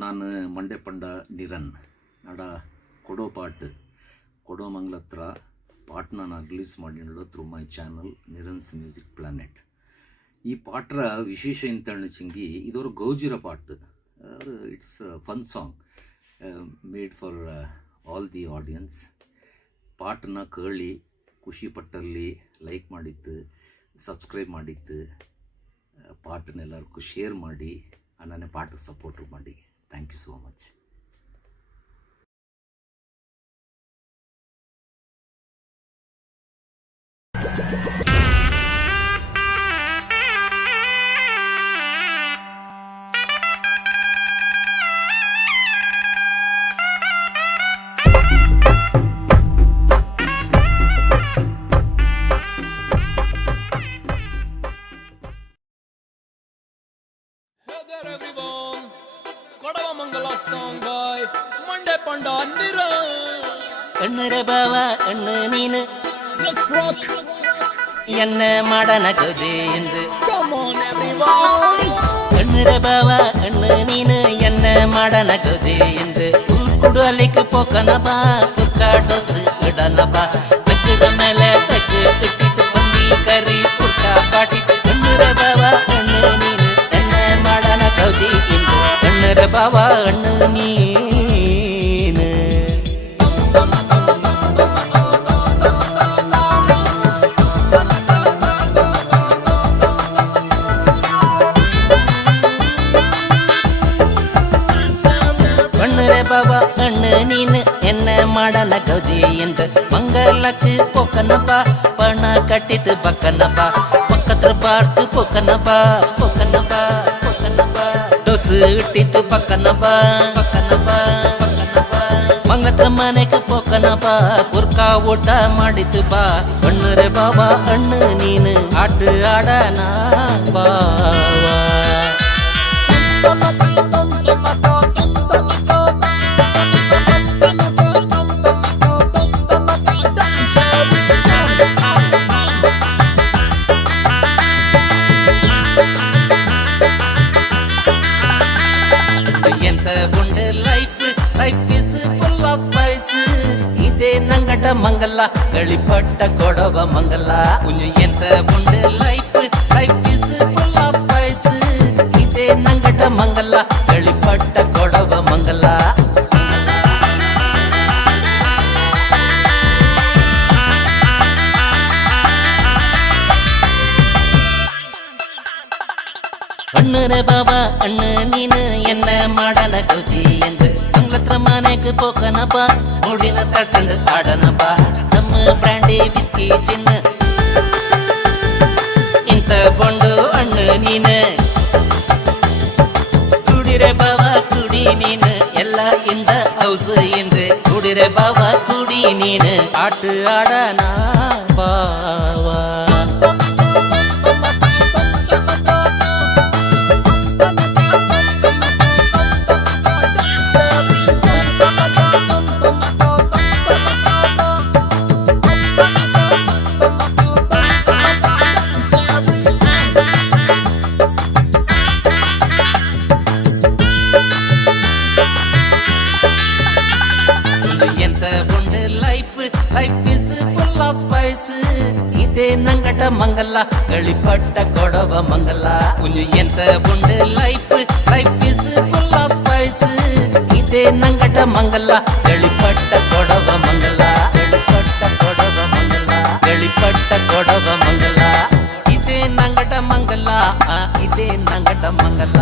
ನಾನು ಮಂಡೆ ಪಂಡ ನಿರನ್ ನಡ ಕೊಡೋ ಪಾಟ್ ಕೊಡೋಮಂಗ್ಲ ಹತ್ರ ಪಾಟ್ನ ನಾನು ರಿಲೀಸ್ ಮಾಡಿನಳು through my channel Niran's Music Planet. ಈ ಪಾಟ್ರ ವಿಶೇಷ ಎಂತ ಅನಿಸಿಂಗಿ ಇದೊಂದು ಗೌಜಿರ ಪಾಟ್. It's fun song made for all the audience. ಪಾಟನ್ನ ಕೇಳಿ ಖುಷಿ ಪಟ್ಟಲ್ಲಿ ಲೈಕ್ ಮಾಡಿದ್ದು, ಸಬ್ಸ್ಕ್ರೈಬ್ ಮಾಡಿದ್ದು, ಪಾಟನ್ನೆಲ್ಲರಿಗೂ ಶೇರ್ ಮಾಡಿ, ನನ್ನ ಪಾಠ ಸಪೋರ್ಟ್ ಮಾಡಿ. Thank you so much. Kodavamangala song by Mandepanda Niran. ಕಣ್ಣರ ಬಾವ ಅಣ್ಣ ನೀನು ಲೆಟ್ಸ್ ರಾಕ್ ಎನ್ನ ಮಾಡನ ಗಜೆ ಎಂದು. Come on everyone. ಕಣ್ಣರ ಬಾವ ಅಣ್ಣ ನೀನು ಎನ್ನ ಮಾಡನ ಗಜೆ ಎಂದು. ಕುಡು ಅಲ್ಲಿಗೆ ಪೋಕನ ಬಾ ಪುಕ್ಕ ಡೊಸ್ ಇಡನ ಬಾ. ಬೆಕ್ಕದ ಮೇಲೆ ಬೆಕ್ಕ ತಿಟ್ಟಿಟ್ಟು ಬಂದಿ ಕರಿ ಪುಕ್ಕ ಪಾಟಿಟ್ಟು. ಕಣ್ಣರ ಬಾವ ಅಣ್ಣ ನೀನು ಎನ್ನ ಮಾಡನ ಗಜೆ ಎಂದು. ಕಣ್ಣರ ಬಾವ ಅಣ್ಣ ನೀನು. ಕಣ್ಣರೆ ಬಾವ ಅಣ್ಣ ನೀನು ಎನ್ನ ಮಾಡನ ಗೌಜಿ ಎಂದು. ಮಂಗಲಕ್ಕೆ ಪೊಕ್ಕನ ಬಾ ಪಣ ಕಟ್ಟಿತು ಬಕ್ಕನ ಬಾ. ಪಕ್ಕದ್ರ ಬಾರ್ದು ಪೊಕ್ಕನ ಬಾ ಪೊಕ್ಕನ ಬಾ ಪೊಕ್ಕನ ಬಾ. ಡೊಸು ಇಟ್ಟಿತು ಬಕ್ಕನ ಬಾ ಬಕ್ಕನ ಬಾ ಬಕ್ಕನ ಬಾ. ಮಂಗತ್ರ ಮನೆಗೆ ಪೊಕ್ಕನ ಬಾ ಕುರ್ಕ ಊಟ ಮಾಡಿತು ಬಾ. ಕಣ್ಣರೆ ಬಾವ ಅಣ್ಣ ನೀನು ಆಟ ಆಡನ ಬಾವಾ. ಎಂತ ಗುಂಡ life life is full of spice. ಇದೇ ನಂಗಟ ಮಂಗಲ ಗಳಿಪಟ್ಟ ಕೊಡವ ಮಂಗಲ. ಎಂತ ಗುಂಡ life life is full of spice. ಇದೇ ನಂಗಟ ಮಂಗಲ ಗಳಿಪಟ್ಟ ಕೊಡವ ಮಂಗಲ. ಅಣ್ಣರೆ ಬಾವ ಅಣ್ಣ ನೀನು ಎನ್ನ ಮಾಡನ ಗೌಜಿ ಎಂದು. ಮಂಗ್ಲತ್ರ ಮನೆಗೆ ಪೋಕನ ಬಾ ಮೂಡಿನ ತಟ್ಟಂಡು ಆಡನ ಬಾ. ನಮ್ಮ ಬ್ರ್ಯಾಂಡಿ ವಿಸ್ಕಿ ಚಿನ್ನ ಇಂತ ಬೊಂಡು ಅಣ್ಣ ನೀನು. ಕುಡಿರೆ ಬಾವ ಕುಡಿ ನೀನು ಎಲ್ಲ ಇಂದ ಹೌಸ್ ಎಂದು. ಕುಡಿರೆ ಬಾವ ಕುಡಿ ನೀನು ಆಟ ಆಡನ ಬಾವಾ. ಎಂತ ಬುಂಡ life life is full of spice. ಇದೇ ನಂಗಟ ಮಂಗಲ ಗಳಿಪಟ್ಟ ಕೊಡವ ಮಂಗಲ. ಎಂತ ಬುಂಡ life life is full of spice. ಇದೇ ನಂಗಟ ಮಂಗಲ ಗಳಿಪಟ್ಟ ಕೊಡವ ಮಂಗಲ. ಗಳಿಪಟ್ಟ ಕೊಡವ ಮಂಗಲ ಗಳಿಪಟ್ಟ ಕೊಡವ ಮಂಗಲ. ಇದೇ ನಂಗಟ ಮಂಗಲ ಇದೇ ನಂಗಟ ಮಂಗಲ.